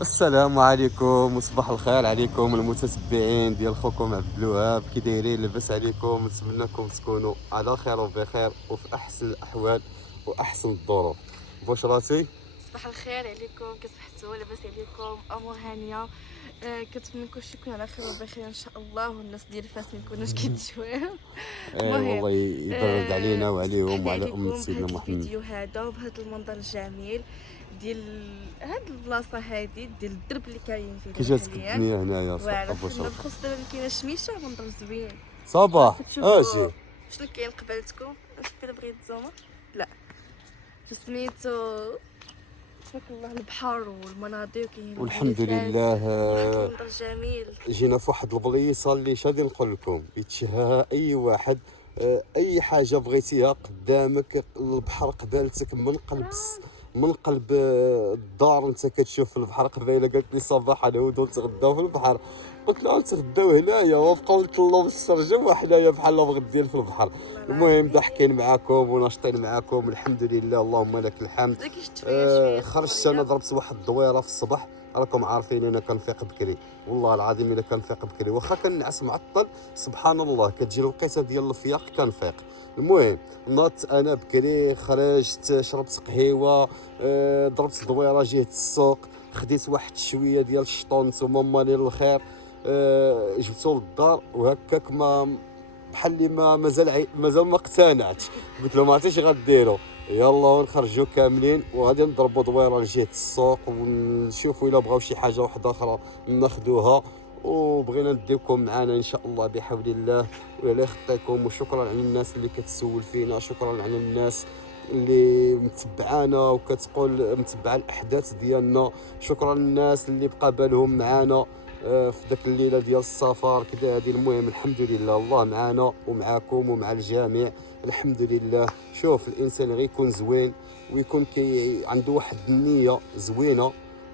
السلام عليكم وصباح الخير عليكم المتتبعين ديال خوكم عبد الوهاب. كي دايرين؟ لاباس عليكم؟ نتمنىكم تكونوا على خير وبخير وفي احسن الاحوال واحسن الظروف. واش راسي؟ صباح الخير عليكم، كتصبحوا لاباس عليكم؟ امور هانيه. كنتمنى كلشي يكون على خير وبخير ان شاء الله، والناس ديال فاس ما يكونوش كيتشواو. المهم والله يبرد علينا وعليهم وعلى عليكم سيدنا بهذا محمد. الفيديو هذا وبهذا المنظر الجميل ديال هاد البلاصه هادي، ديال الدرب اللي كاين فيه كي جاتك الدنيا هنايا واعره. ابو شرف؟ بخصوص دابا ما كايناش شميشه، منظر زوين. صباح كتشوفوا اجي. شنو كاين قبالتكم؟ الا بغيت زوما لا سميتو تبارك الله، البحر والمناظر كاين والحمد لله. منظر جميل. جينا في واحد البليصه اللي شادي نقول لكم يتشهى اي واحد. اي حاجه بغيتيها قدامك، البحر قبالتك من قلب الدار. انت كتشوف البحر قبيله. قالت لي صباح انا ودو نتغداو في البحر، قلت لها نتغداو هنايا وبقاو نطلوا بالسرجه حنايا بحال مغديين في البحر. المهم ضاحكين معاكم وناشطين معاكم الحمد لله، اللهم لك الحمد. خرجت انا ضربت واحد الدويره في الصباح. راكم عارفين انا كنفيق بكري، والله العظيم الا كنفيق بكري واخا كنعس معطل سبحان الله كتجي الوقيته ديال الفياق كنفيق. المهم نضت انا بكري، خرجت شربت قهيوه، ضربت دويره جهه السوق، خديت واحد شويه ديال الشطونت وماما لي الخير، جبتو للدار وهكاك ما بحال اللي مازال ما اقتنعتش. قلت له ما عرفتش غديروا، يلا نخرجوا كاملين وغادي نضربوا دويره لجهه السوق ونشوفوا الا بغاو شي حاجه واحده اخرى ناخذوها. وبغينا نديكم معنا ان شاء الله بحول الله ولا يخطيكم. وشكرا على الناس اللي كتسول فينا، شكرا على الناس اللي متبعانا وكتقول متبعه الاحداث ديالنا، شكرا للناس اللي بقى بالهم معانا في داك الليله ديال السفر كذا. هذه المهم الحمد لله الله معنا ومعاكم ومع الجميع الحمد لله. شوف الانسان غير يكون زوين ويكون عنده واحد النيه زوينه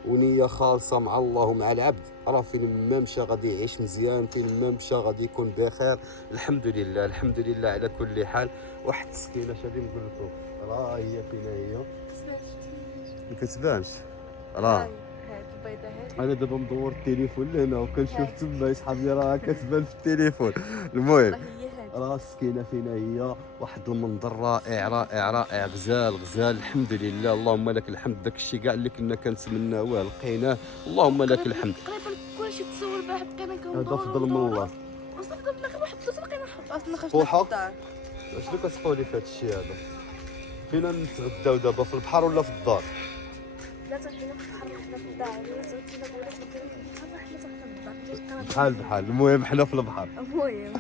ونيه خالصه مع الله ومع العبد، راه فين ما مشى غادي يعيش مزيان، فين ما مشى غادي يكون بخير. الحمد لله الحمد لله على كل حال. واحد السكينه شادي نقول لكم راه هي فين هي ما كتبانش راه. هاد البيضه هادي انا دابا ندور التليفون لهنا وكنشوف تما يصحابي راه كتبان في التليفون. المهم هي هادي راه السكينه فينا هي. واحد المنظر رائع رائع رائع، غزال غزال الحمد لله اللهم لك الحمد. داك الشيء كاع اللي كنا كنتمناوه لقيناه اللهم لك الحمد. تقريبا كلشي تصور بها، بقينا هذا فضل من الله. وصافي قلت لك واحد الثلث لقينا اصلا خرجنا فوحة؟ في الدار. شنو كتقولي في هذا الشيء هذا؟ فينا نتغداو دابا في البحر ولا في الدار؟ لا تلقينا في البحر وحنا في الدار، يعني زوجتي بغات تلقينا في البحر وحنا تلقينا في الدار بحال المهم حنا في البحر. المهم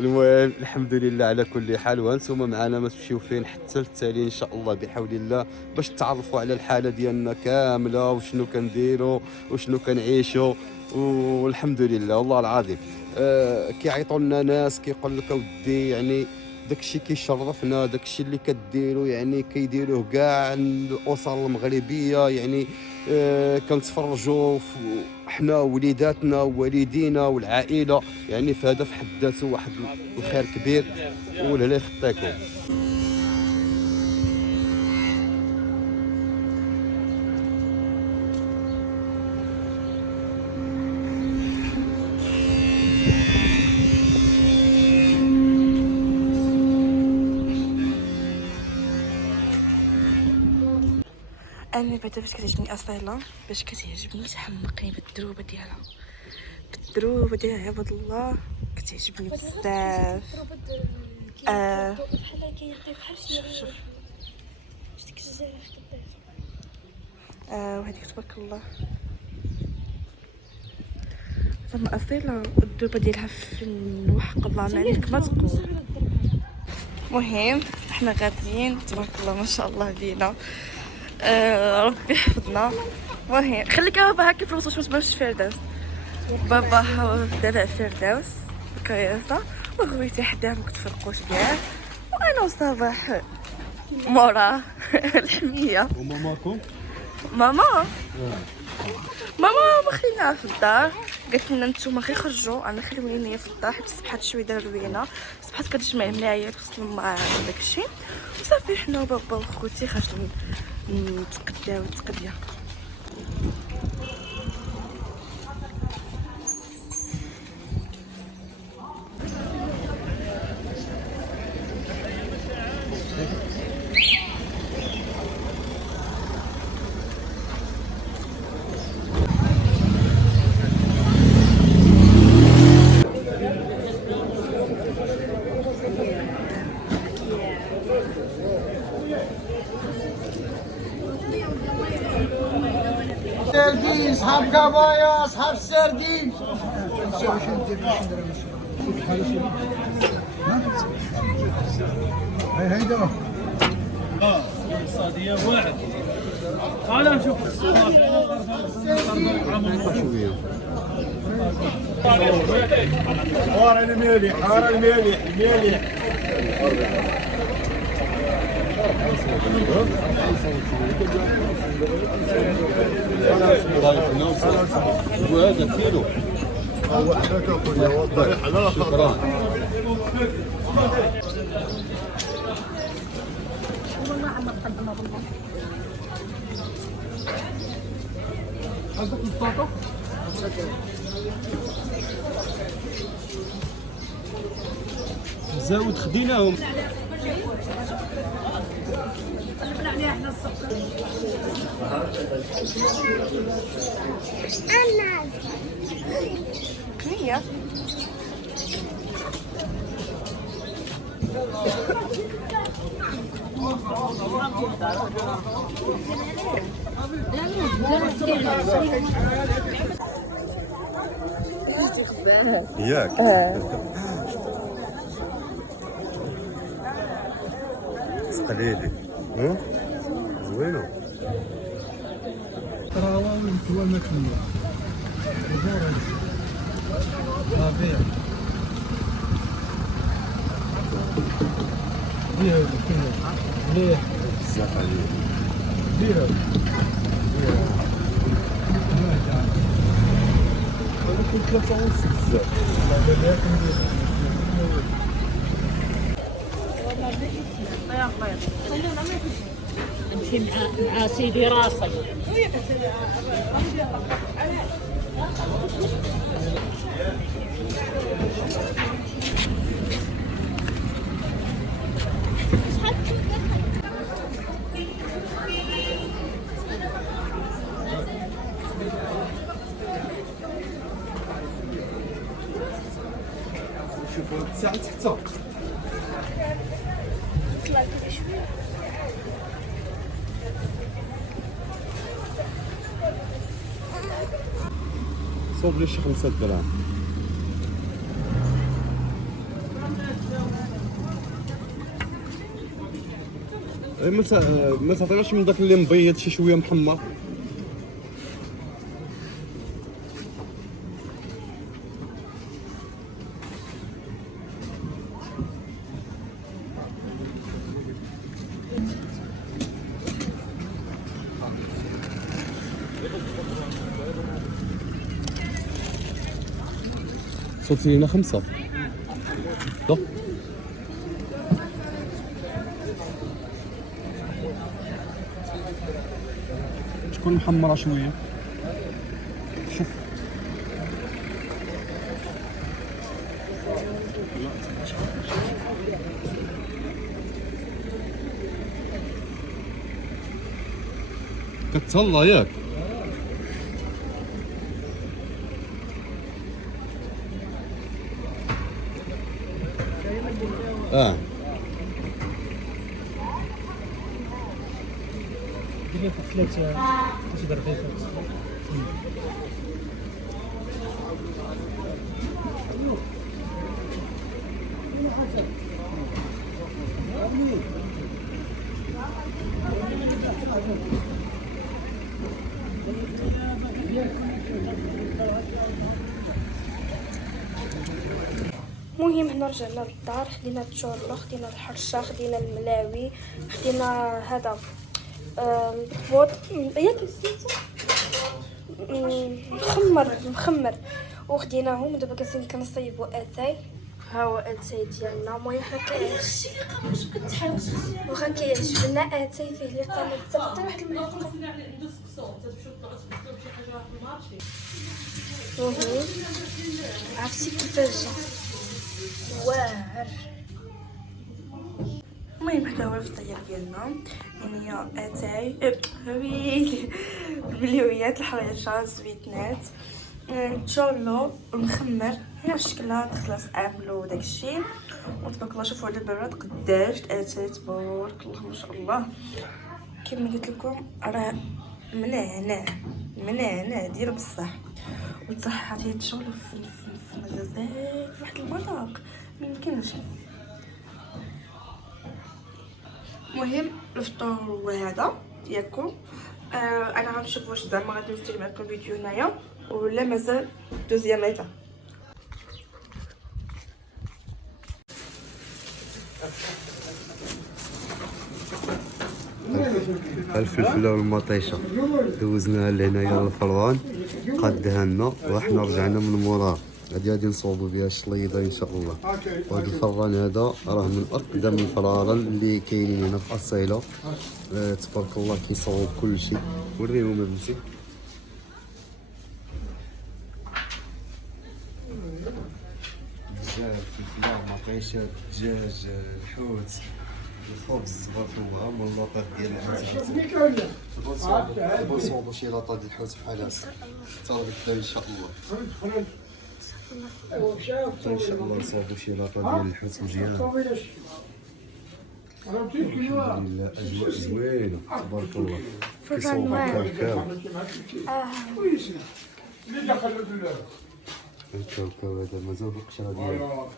المهم الحمد لله على كل حال. وانتم معنا ما تمشيو فين حتى التالي ان شاء الله بحول الله باش تعرفوا على الحاله ديالنا كامله وشنو كنديروا وشنو كنعيشوا. والحمد لله والله العظيم. كيعيطوا لنا ناس كيقول لك اودي يعني داكشي كيشرفنا، داكشي اللي كديروا يعني كيديروه كاع الاسر المغربيه يعني. كنتفرجوا حنا وليداتنا ووالدينا والعائله يعني، فهذا في حد ذاته واحد الخير كبير ولا يخطيكم. انا بعدا باش كتعجبني اصيله، باش كتعجبني تحمقني بالدروبه ديالها، بالدروبه ديالها عباد الله كتعجبني بزاف. بحال كيعطي بحال شي شوف ديك الجزائر كدير. وهذيك تبارك الله زعما اصيله الدروبه ديالها فن وحق الله ما عندك ما تقول. المهم احنا غاديين تبارك الله ما شاء الله بينا. ربي يحفظنا. المهم خليك بابا هكا في الوسط ما تبانش فردوس. بابا دابا فردوس كويسه وغويتي حداه ما كتفرقوش كاع، وانا وصباح مورا الحميه. وماماكم؟ ماما ما خليناها في الدار، قالت لنا نتوما غير خرجوا انا خلوني هي في الدار حيت صبحات شويه روينه، صبحات كتجمع الملايات وصلوا مع داكشي وصافي. حنا وبابا وخوتي خرجنا نتقداو التقديه. سردين اصحاب كابايا اصحاب السردين. هيدا اقتصادية واحد. تعال نشوف حار المالح حار المالح المالح. وهذا كيلو شكرا. زاود خديناهم. هي ياك قليلي زوينو. تراوي هو المكمل ربيع ليه ليه بزاف عليه ليه كنت 3 ونص بزاف. نمشي مع سيدي راسي. شوفوا الساعة تحت صوب لي شي 5 دراهم. ما تعطيناش من داك اللي مبيض شي شويه محمر. صوتي لنا 5. تكون محمرة شوية. شوف كتهلا ياك. ديري 3 رغيفات. المهم هنا رجعنا للدار، خدينا التشورلو، خدينا الحرشه، خدينا الملاوي، خدينا هذا بوط ياك نسيتو مخمر وخديناهم. دابا كنصايبوا اتاي. ها هو اتاي ديالنا. المهم حنا كاينش واخا كيعجبنا اتاي فيه اللي قال حتى واحد المعلقه. عرفتي كيفاش جا واعر. المهم حنا هو الفطير ديالنا، يعني هي اتاي المليويات الحريشه الزويتنات تشورلو المخمر. هي شكلها تخلص عاملو داكشي وتبارك الله. شوفوا على البراد قداش اتاي تبارك الله ما شاء الله. كما قلت لكم راه منعنع من هنا دير بصح. وتصح هاد الشغل في المغازات في واحد المناطق ميمكنش. المهم الفطور هو هذا ياكل. انا غنشوف واش زعما غادي نسجل معكم فيديو هنايا ولا مازال دوزيام ايتا. الفلفله والمطيشه دوزناها لهنايا للفران قادها لنا وحنا رجعنا من موراها. غادي نصوبوا بها الشليضه ان شاء الله. وهذا الفران هذا راه من اقدم الفراران اللي كاينين هنا في اصيله. تبارك الله كيصوب كل شيء. وريهم بنتي. دجاج، فلفله، مطيشه، دجاج، الحوت، الخبز، تبارك الله. هما اللاطات ديال الحوت. تبغوا نصوبوا شي لاطه ديال الحوت بحال هكا حتى غدا ان شاء الله. ان شاء الله نصوبوا شي لاطه ديال الحوت مزيان. الحمد لله اجواء زوينه تبارك الله. كيصوب الكاوكاو. الكاوكاو هذا مازال بالقشره ديالو.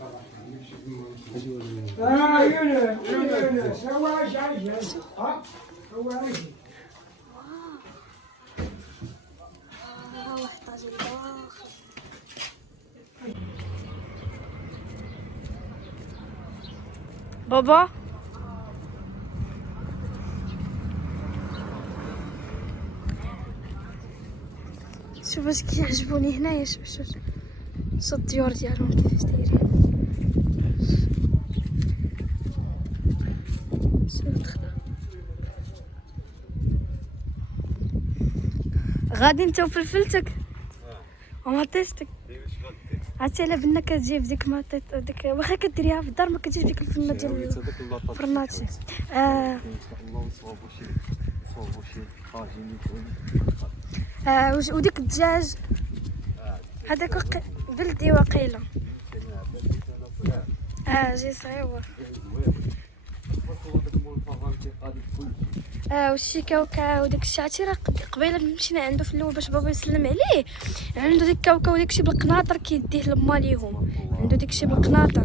بابا شوف واش كيعجبوني هنايا. شوف الطيور ديالهم كيفاش دايرين. شوف دخله. غادي انت وفلفلتك ومطيشتك. عرفتي على بنا كتجيب ديك مطيط ديك واخا كديريها في الدار ما كتجيش ديك الفرمه ديال الفرناتشي. ان شاء الله نصوبوا شي طاجين يكون. وديك الدجاج هذاك بلدي وقيله. جي صغيور. وشي كاوكاو وداك الشيء. عرفتي راه قبيله مشينا عنده في الاول باش بابا يسلم عليه. عنده ديك كاوكاو وداك الشيء بالقناطر كيديه لما ليهم. عنده ديك الشيء بالقناطر.